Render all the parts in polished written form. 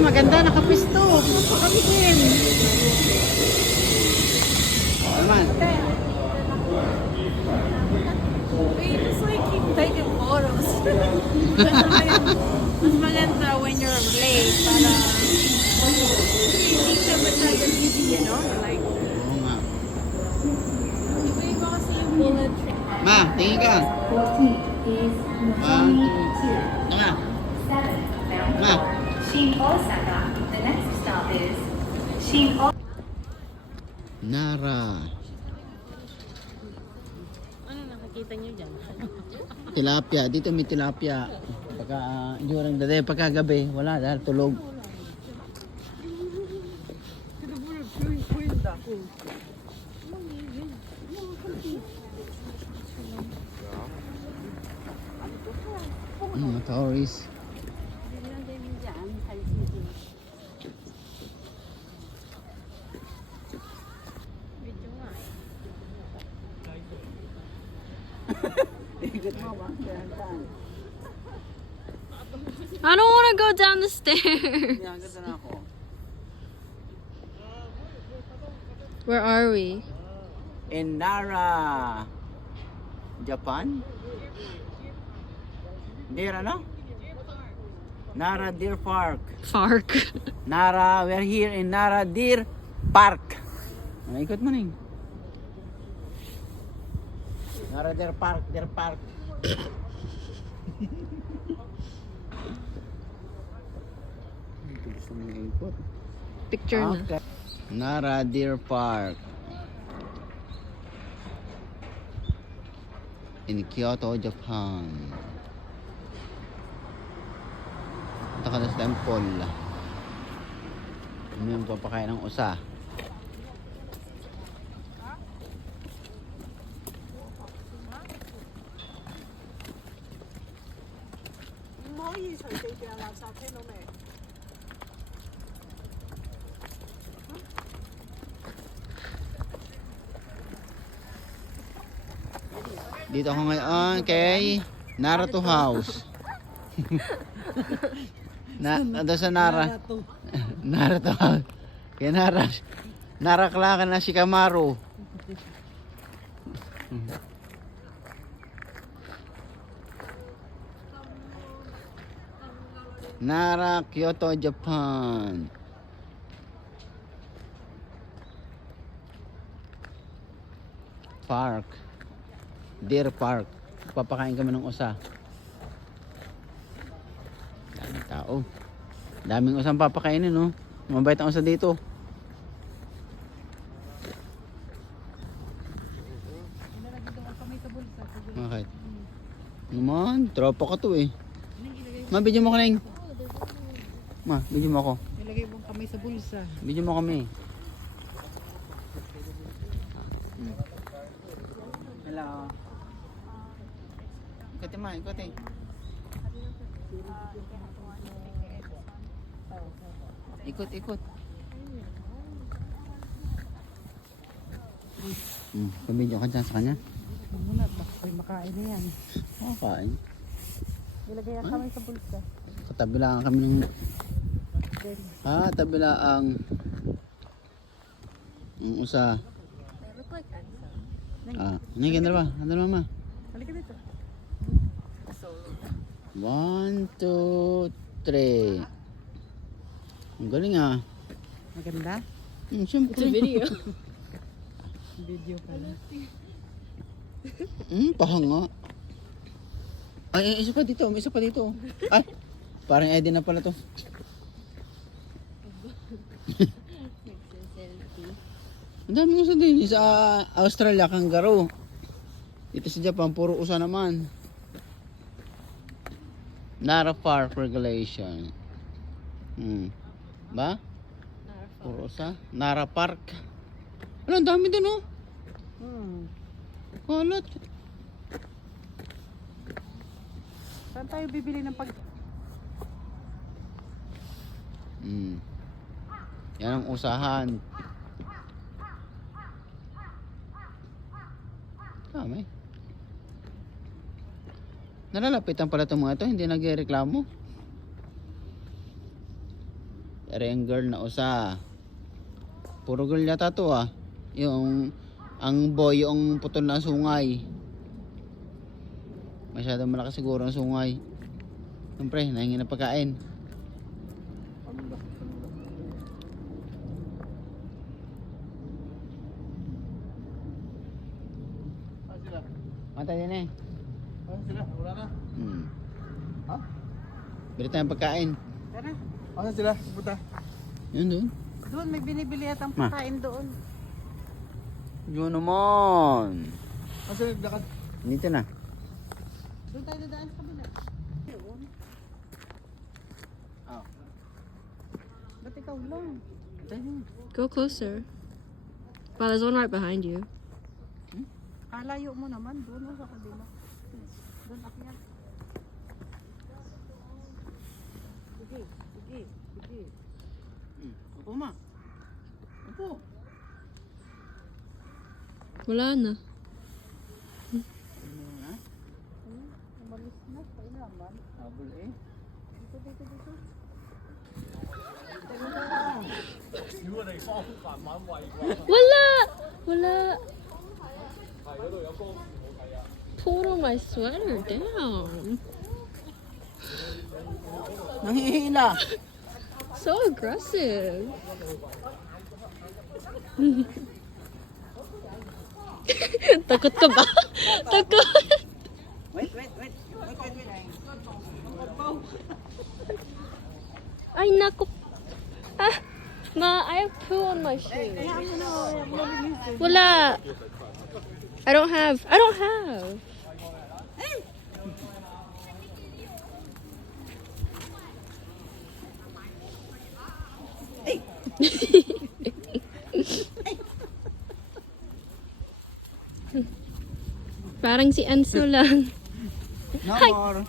maganda, nakapisto. Pakamitin. Naman. We just like keep taking photos. Mas maganda when you're late para hindi ka masyadong busy, you know? Like, Oo nga. may iba kasi yung bullet train. Ma, tingin ka. 14 is 1, 2. Tama. 7 Ma. Shin Osaka. The next stop is Shin Osaka. Nara. Ano nakakita niyo dyan? Tilapia. Dito may tilapia. Pagka, during the day, pagka gabi, wala dahil tulog. Mga tourist. Video nga eh. I don't want to go down the stairs. Yan, ganda na ako. Where are we? In Nara, Japan. Deer ano? Nara Deer Park. Park. Nara, we're here in Nara Deer Park. Ikot mo na yun. Nara Deer Park, Deer Park. Ito gusto mo ikot. Picture na. Okay. Nara Deer Park. In Kyoto, Japan. Punta ka na sa temple. Ano yung papakain ng usa? Dito ako ngayon kay Naruto House. Nando sa Nara. Naruto House. Kay Naraklakan na si Kamaru. Nara, Kyoto, Japan. Park. Deer Park. Papakain kami ng usa. Daming tao. Daming usang papakainin, no? Mabait ang usa dito. Bakit? Naman, tropa ka to eh. Ma, bigyan mo ka na. Ma, bigyan mo ako. Nilagay mong kamay sa bulsa. Bigyan mo kami. Hello. Ikotin ma, ikotin. Ikot, ikot. Pabidyo ka dyan sa kanya. Muna, baka makain na yan. Makain. Nilagay ang kamay sa bulsa. Katabi lang kami ng... tabi lang ang usa. Ini kan dalawa. Ang dalawa ma. Halika dito. 1, 2, 3. Ang galing ah. Maganda? Siyempre. Video. Video pala. Pahanga. Ay, isa pa dito. May isa pa dito. Ay, parang Eddie na pala to. Ang daming usa din. Sa Australia, kangaroo. Dito sa Japan, puro usa naman. Nara Park Regulation. Ba? Puro usa. Nara Park. Ano, ang dami dun oh. Kalat. Saan tayo bibili ng pag... Yan ang usahan. Tama eh. Nalalapitan pala itong mga ito, hindi nagreklamo. Ring girl na usa. Puro girl yata to ah. Yung ang boy yung putol na sungay. Masyadong malakas siguro ang sungay. Siyempre, nahingin na pagkain. Matay din eh. Sila, wala na. Ha? Bili tayong pagkain. Tara. Asan sila? Pupunta. Yun doon. Doon, may binibili at ang Ma. pagkain doon. Yun naman. Asan sila? Lakad. Dito na. Doon tayo dadaan sa kabila. Doon. Oh. Ba't ikaw lang? Go closer. Wow, there's one right behind you. Kalayo mo naman. Doon sa kabila. Doon akyat. Sige, sige, sige. Upo ma. Upo. Wala na. Umalis na. Kailangan. Habol eh. Dito, dito, dito. Wala! Wala! Pulled on my sweater down. Nangihila. So aggressive. Takot ka ba? Takot. Wait, wait, wait. Wait, wait, wait. Ay, naku. Ah, Ma, I have poo on my shoe. Wala. I don't have. Parang si Enzo lang. No Hi. more.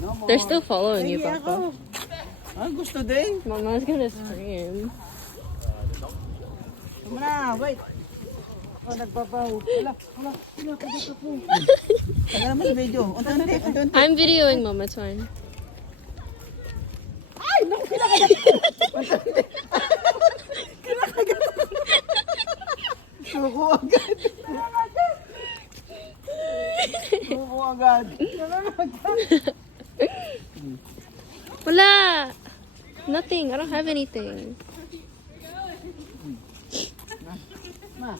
No more. They're still following you, Sige Papa. ako. Ah, gusto din. Mama's gonna scream. Tama na, wait. Oh, nagbabaw. Wala, wala. Wala, dito po. Tagal naman sa video. Unti-unti, unti-unti. I'm videoing, Mom. It's fine. Suko agad. Suko agad. Wala. Nothing. I don't have anything. Ma.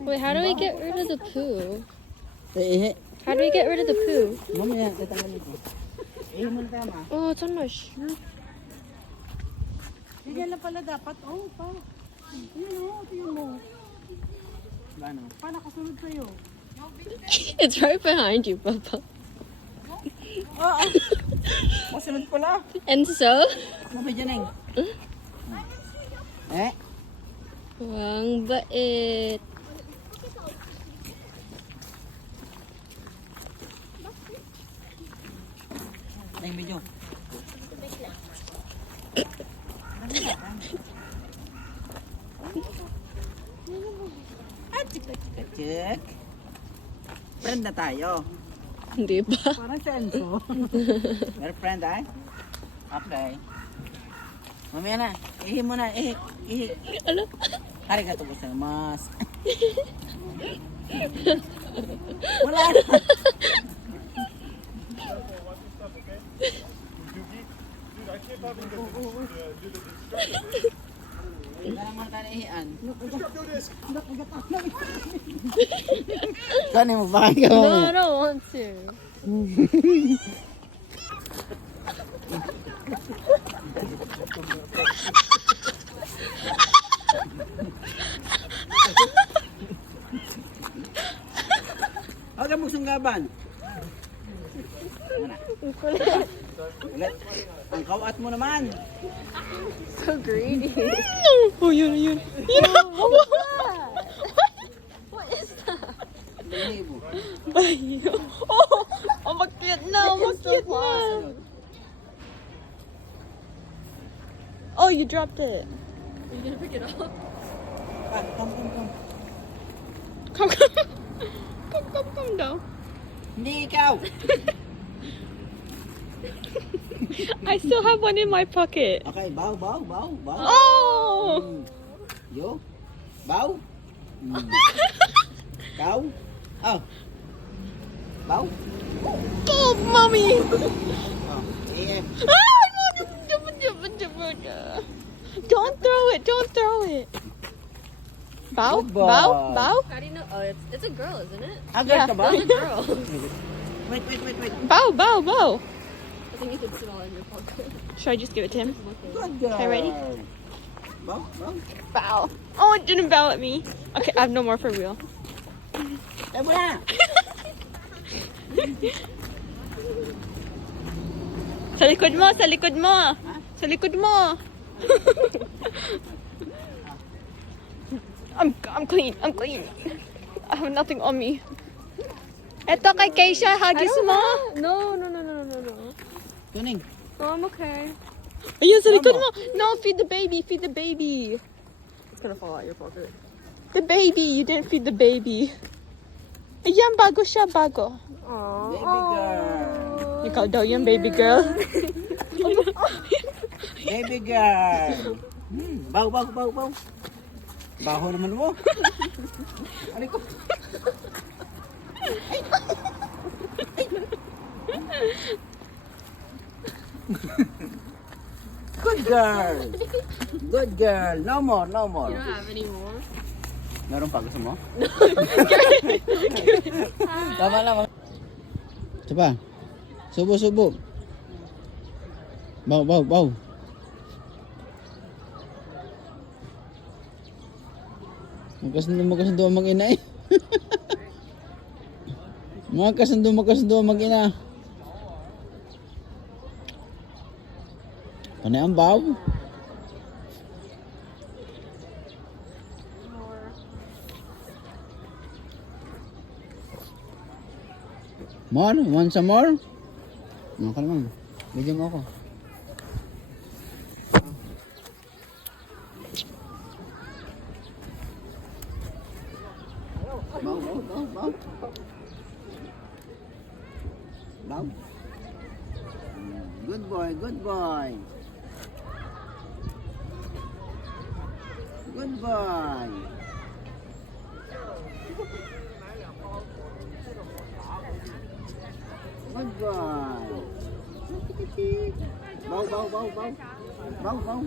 Wait, how do we get rid of the poo? Eh, How do we get rid of the poo? mamaya, tatanggalin ko. Eh, muna tayo ma. Oh, it's on my shoe. Ganyan lang pala dapat. Oh, pa. Tingnan mo, tingnan mo. Paano? Pa, nakasunod sa'yo. It's right behind you, Papa. Masunod pala. And so? Mabay dyan eh. Wang bait. Nang video. Check. Friend na tayo. Hindi ba? Parang si Enzo. We're friend ay? Okay. Mamaya na. Ihi mo na. Ihi. Ano? Arigatou gozaimasu. Wala na. Wala naman tayo ihian. Kani mo ba? No, I don't want to. Huwag ka magsunggaban. Ulit. Ang kawat mo naman. So greedy. Oh, yun. What is that? Balibo. Oh, makit na. Makit na. Oh, you dropped it. Are you gonna pick it up? Ah, come. Come down. Hindi ikaw. I still have one in my pocket. Okay, bow. Oh! Yo. Bow. Cow. Oh. Bow. Oh, mommy! Oh. Yeah. Don't throw it. Don't throw it. Bow, Good bow, boy. bow, How do you know? Oh, it's a girl, isn't it? Agad ka ba? It's a girl. Wait. bow, bow, bow. I think you could sit all in your pocket. Should I just give it to him? Good girl. Okay, ready? Bow. Bow. Oh, it didn't bow at me. Okay, I have no more for real. Eh, wala. Sa likod mo, sa likod mo. Sa likod mo. I'm clean. I'm clean. I have nothing on me. Eto kay Keisha, hagis mo. No. Tuning. No, I'm okay. Ayun, sa likod mo. No, feed the baby. Feed the baby. It's gonna fall out your pocket. The baby. You didn't feed the baby. Ayan, bago siya, bago. Baby girl. Ikaw daw yung baby girl. Baby girl. Bow. Baho naman mo. Ano ko? Good girl. No more. You don't have any more? Meron pa, gusto mo? Tama lang. Ito pa. Subo. Bow. Magkasundo ang mag-ina eh. Magkasundo ang mag-ina. Panay ang bow. More? Want some more? Ano ka naman? Bigyan mo ako. Bow. Bow. Good boy. Good boy. Good boy. Bow.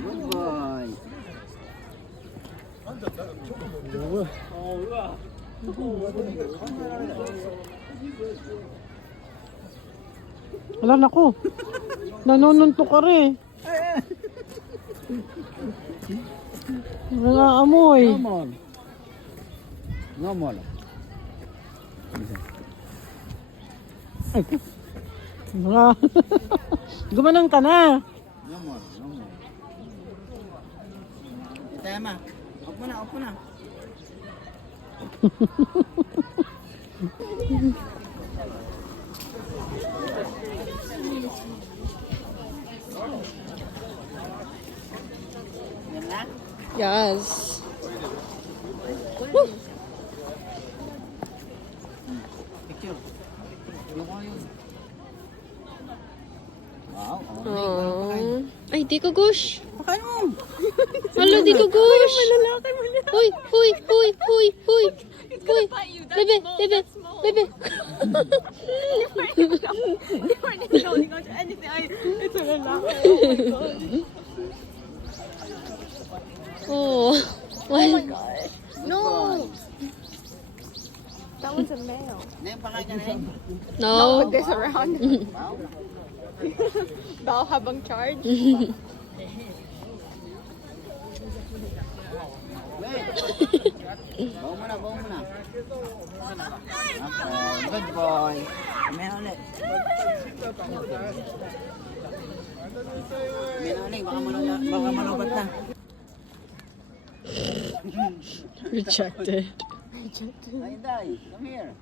Good boy. Wala na ko. Nanununtok ka rin. Nangangamoy. No more. Gumanong ka na. No more. Tama. Opo na. Yan na. Yes. Picture. Yung ko yun. Wow. Oh. Ay, di ko gush. Pakain mo. Hala, di ko gush. Huy. Bebe. Oh. Oh my god. No. That was a male. Na yung pakain niya na yun. No. This around. Wow. Bow habang charge. Wait. Bawa mo na. Okay. Good boy. Meron ulit. Baka malubat na. Rejected. Ay, Day, come here.